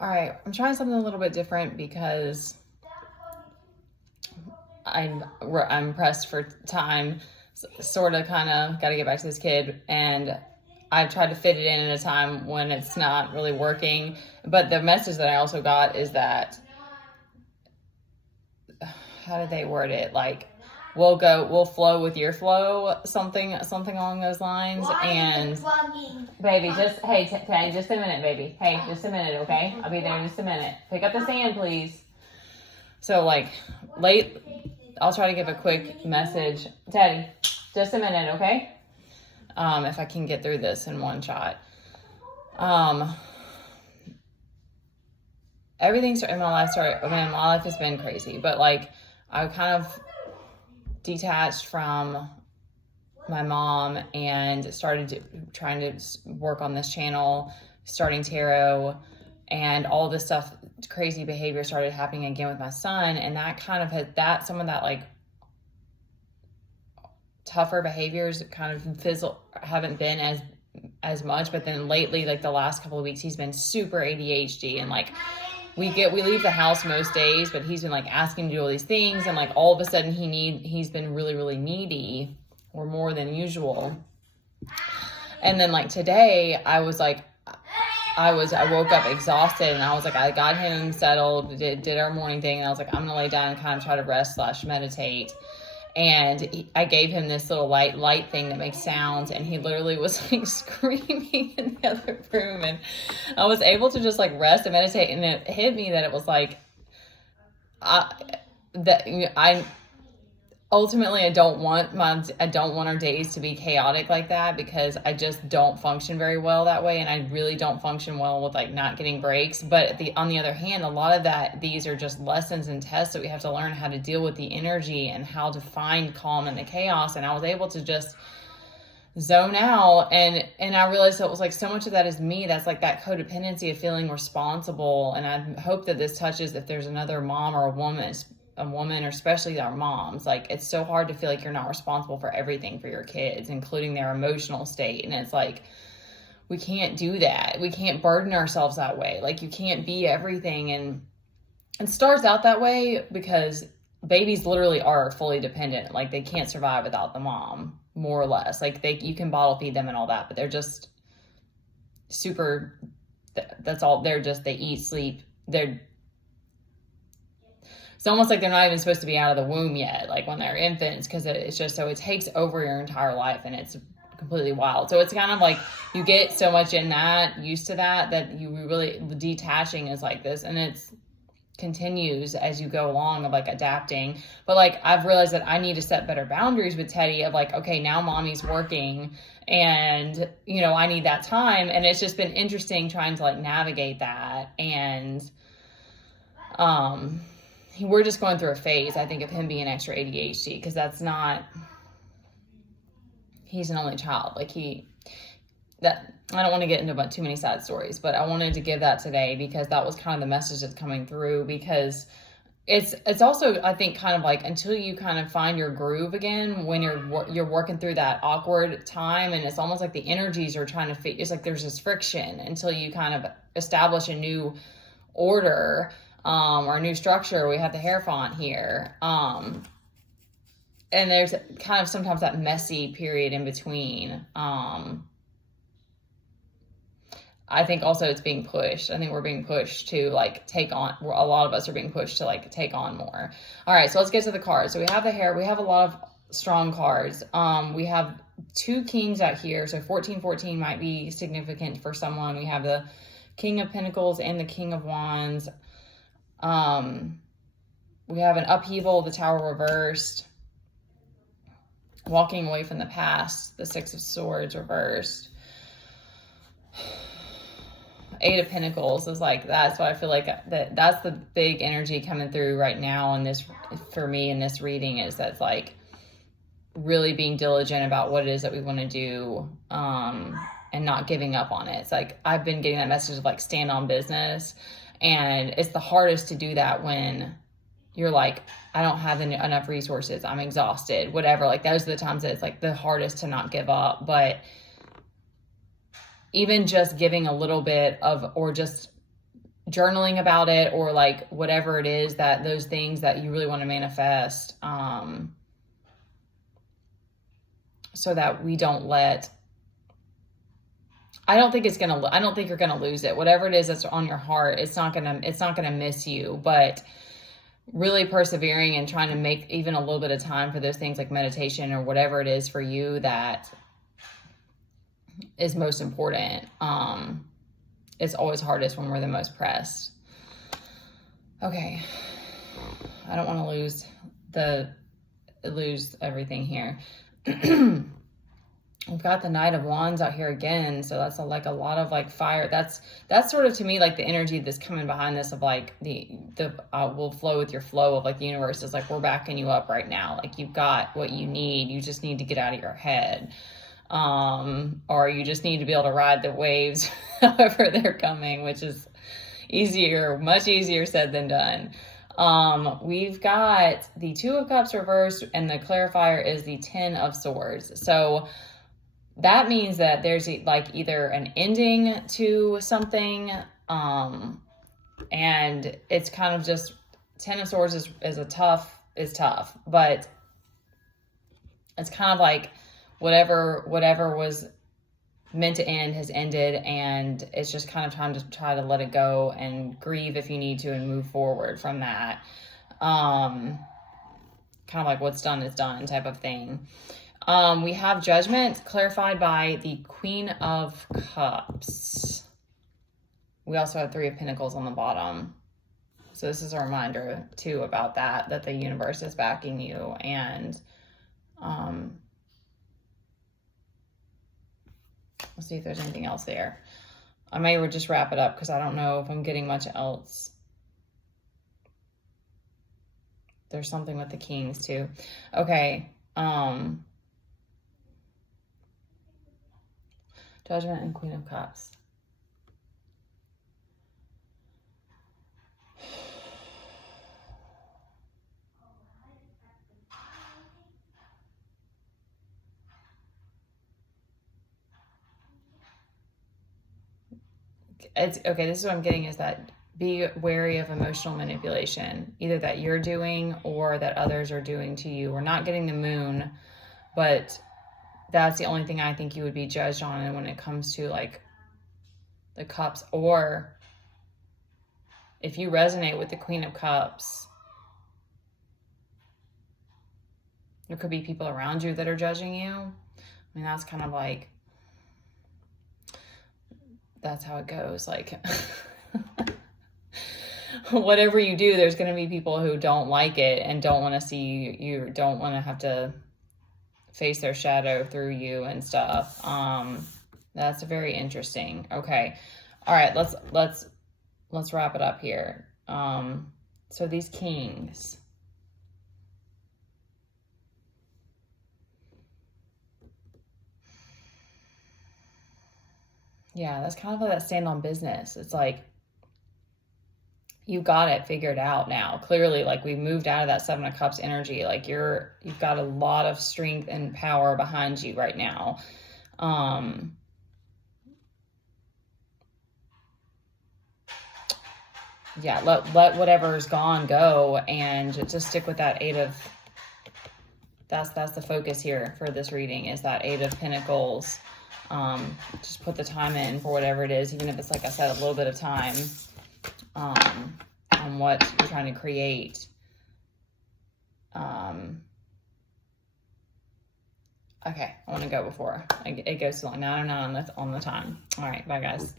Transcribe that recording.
all right, I'm trying something a little bit different because I'm pressed for time, sort of, kind of got to get back to this kid, and I've tried to fit it in at a time when it's not really working. But the message that I also got is that, how did they word it? Like, we'll flow with your flow, something along those lines. And baby, hey, just a minute, baby. Hey, just a minute, okay? I'll be there in just a minute. Pick up the sand, please. So like I'll try to give a quick message. Teddy, just a minute, okay? If I can get through this in one shot. Everything's in my life my life has been crazy, but like I kind of detached from my mom and started trying to work on this channel, starting tarot, and all this stuff, crazy behavior started happening again with my son. And that kind of had some of that like tougher behaviors kind of haven't been as much. But then lately, like the last couple of weeks, he's been super ADHD, and like we leave the house most days, but he's been like asking to do all these things, and like all of a sudden he's been really, really needy, or more than usual. And then like today I woke up exhausted, and I was like, I got him settled, did our morning thing, and I was like, I'm gonna lay down and kind of try to rest / meditate. And I gave him this little light thing that makes sounds, and he literally was like screaming in the other room, and I was able to just like rest and meditate. And it hit me that it was like, ultimately, I don't want our days to be chaotic like that, because I just don't function very well that way. And I really don't function well with like not getting breaks. But on the other hand, a lot of these are just lessons and tests that we have to learn how to deal with the energy and how to find calm in the chaos. And I was able to just zone out, and I realized that it was like so much of that is me. That's like that codependency of feeling responsible. And I hope that this touches, if there's another mom or a woman, or especially our moms, like it's so hard to feel like you're not responsible for everything for your kids, including their emotional state. And it's like, we can't do that. We can't burden ourselves that way. Like you can't be everything. And it starts out that way because babies literally are fully dependent. Like they can't survive without the mom, more or less. Like you can bottle feed them and all that, but they're just super, that's all. They eat, sleep. It's almost like they're not even supposed to be out of the womb yet, like when they're infants, because it's just so it takes over your entire life, and it's completely wild. So it's kind of like you get so much used to that you really, detaching is like this, and it's continues as you go along of like adapting. But like I've realized that I need to set better boundaries with Teddy of like, okay, now mommy's working, and I need that time. And it's just been interesting trying to like navigate that. And we're just going through a phase, I think, of him being extra ADHD, because he's an only child. Like I don't want to get into too many sad stories, but I wanted to give that today because that was kind of the message that's coming through. Because it's also, I think, kind of like until you kind of find your groove again, when you're working through that awkward time, and it's almost like the energies are trying to fit. It's like there's this friction until you kind of establish a new order. Or a new structure. We have the hair font here. And there's kind of sometimes that messy period in between. I think also it's being pushed. I think we're being pushed to like take on, a lot of us are being pushed to like take on more. All right, so let's get to the cards. So we have the hair. We have a lot of strong cards. We have 2 kings out here. So 1414 might be significant for someone. We have the King of Pentacles and the King of Wands. We have an upheaval, the Tower reversed, walking away from the past, the 6 of Swords reversed. 8 of Pentacles is like, that's what I feel like that's the big energy coming through right now. And this, for me in this reading, is that's like really being diligent about what it is that we want to do, and not giving up on it. It's like, I've been getting that message of like stand on business. And it's the hardest to do that when you're like, I don't have enough resources, I'm exhausted, whatever. Like those are the times that it's like the hardest to not give up. But even just giving a little bit of, or just journaling about it, or like whatever it is, that those things that you really want to manifest, so that we don't let, I don't think you're gonna lose it. Whatever it is that's on your heart, it's not gonna miss you. But really persevering and trying to make even a little bit of time for those things like meditation or whatever it is for you that is most important. It's always hardest when we're the most pressed. Okay. I don't want to lose everything here. We've got the Knight of Wands out here again. So that's like a lot of like fire. That's sort of, to me, like the energy that's coming behind this of like will flow with your flow of like the universe is like, we're backing you up right now. Like you've got what you need. You just need to get out of your head. Or you just need to be able to ride the waves however they're coming, which is much easier said than done. We've got the Two of Cups reversed, and the clarifier is the Ten of Swords. So that means that there's like either an ending to something, and it's kind of just, Ten of Swords is tough, but it's kind of like whatever was meant to end has ended, and it's just kind of time to try to let it go and grieve if you need to and move forward from that. Kind of like what's done is done type of thing. We have Judgment clarified by the Queen of Cups. We also have Three of Pentacles on the bottom. So this is a reminder too about that the universe is backing you. And let's see if there's anything else there. I may just wrap it up because I don't know if I'm getting much else. There's something with the Kings too. Okay. Judgment and Queen of Cups. It's okay. This is what I'm getting, is that be wary of emotional manipulation, either that you're doing or that others are doing to you. We're not getting the Moon, but that's the only thing I think you would be judged on. And when it comes to like the Cups, or if you resonate with the Queen of Cups, there could be people around you that are judging you. I mean, that's kind of like, that's how it goes. Like, whatever you do, there's going to be people who don't like it and don't want to see you, don't want to have to face their shadow through you and stuff. That's very interesting. Okay. All right. Let's wrap it up here. So these Kings. Yeah, that's kind of like that stand on business. It's like, you got it figured out now. Clearly, like, we moved out of that Seven of Cups energy. Like, you've got a lot of strength and power behind you right now. Yeah, let whatever's gone go, and just stick with that that's the focus here for this reading, is that Eight of Pentacles. Just put the time in for whatever it is, even if it's, like I said, a little bit of time, on what you're trying to create. Okay, I want to go before it goes too long. Now I'm not on the time. All right, bye guys.